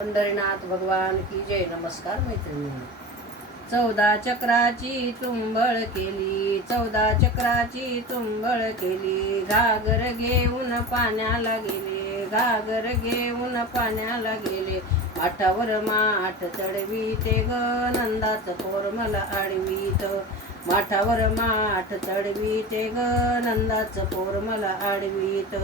पंढरीनाथ भगवान की जय. नमस्कार मैत्रिणींनो. 14 चक्राची तुंबळ केली, 14 चक्राची तुंबळ केली. घागर घेऊन पाण्याला गेले, घागर घेऊन पाण्याला गेले. माठावर माठ चढवीते ग, नंदाच पोर मला आडवीत. माठावर माठ चढवीते ग, नंदाच पोर मला आडवीत.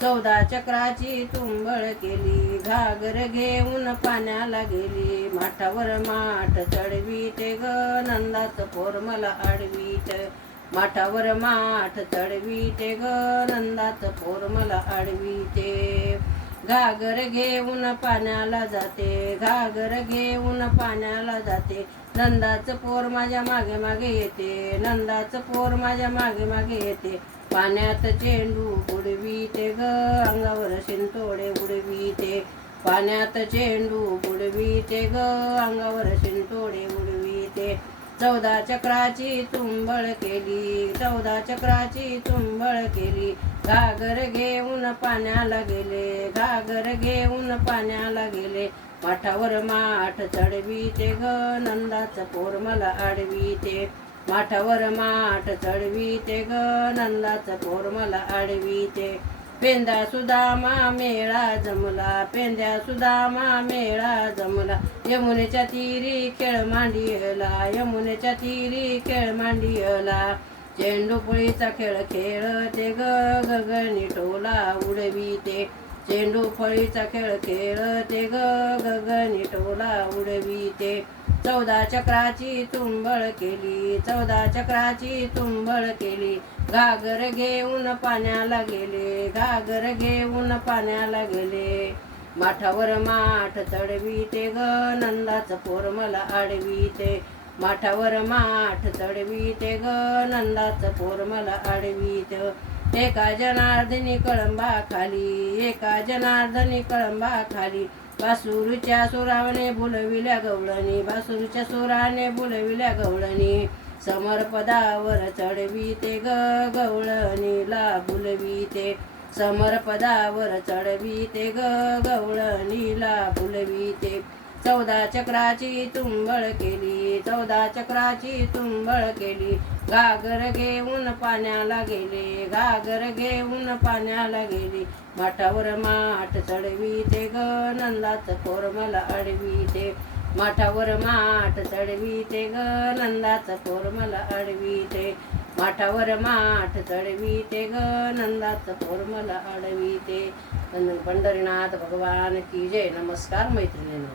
14 चक्राची तुंबळ केली, घागर घेऊन पाण्याला गेली. माठावर माठ चढवीते ग, नंदाच पोर मला आडवीत. माठावर माठ चढवीते ग, नंदाच पोर मला आडवीते. घागर घेऊन पाण्याला जाते, घागर घेऊन पाण्याला जाते. नंदाच पोर माझ्या मागे मागे येते, नंदाच पोर माझ्या मागे मागे येते. पाण्यात चेंडू बुडवीते ग, अंगावर शिंतोडे उडवीते. पाण्यात चेंडू बुडवीते ग, अंगावर शिंतोडे उडवीते. 14 चक्राची तुंबळ केली, 14 चक्राची तुंबळ केली. घागर घेऊन पाण्याला गेले, घागर घेऊन पाण्याला गेले. माठावर माठ चढवीते ग, नंदाच पोर मला आडवीते. माठावर माठ चढवीते ग, नंदाच पोर मला आडवीते. पेंद्या सुदामा मेळा जमला, पेंद्या सुदामा मेळा जमला. यमुनेच्या तीरी खेळ मांडियला, यमुनेच्या तीरी खेळ मांडियला. चेंडू फळीचा खेळ खेळते ग, गगनी टोला उडवीते. चेंडू फळीचा खेळ खेळते ग, गगनी टोला उडवीते. 14 चक्राची तुंबळ केली, 14 चक्राची तुंबळ केली. घागर घेऊन पाण्याला गेले, घागर घेऊन पाण्याला गेले. माठावर माठ चढवीते ग, नंदाच पोर मला आडवीते. माठावर माठ चढवीते ग, नंदाच पोर मला आडवीत. एका जनार्दनी कळंबा खाली, एका जनार्दनी कळंबा खाली. बासुरीच्या सुराने बोलविल्या गवळणी, बासुरीच्या सुराने बोलविल्या गवळणी. समरपदावर चढवीते ग, गवळणीला बोलवीते. समरपदावर चढवीते ग, गवळणीला बोलवीते. 14 चक्राची तुंबळ केली, 14 चक्राची तुंबळ केली. घागर घेऊन पाण्याला गेले, घागर घेऊन पाण्याला गेले. माठावर माठ चढवीते ग, नंदाच पोर मला आडवीते. माठावर माठ चढवीते ग, नंदाच पोर मला आडवीते. माठावर माठ चढवीते ग, नंदाच पोर मला आडवीते. पंढरीनाथ भगवान की जय. नमस्कार मैत्रिणींनो.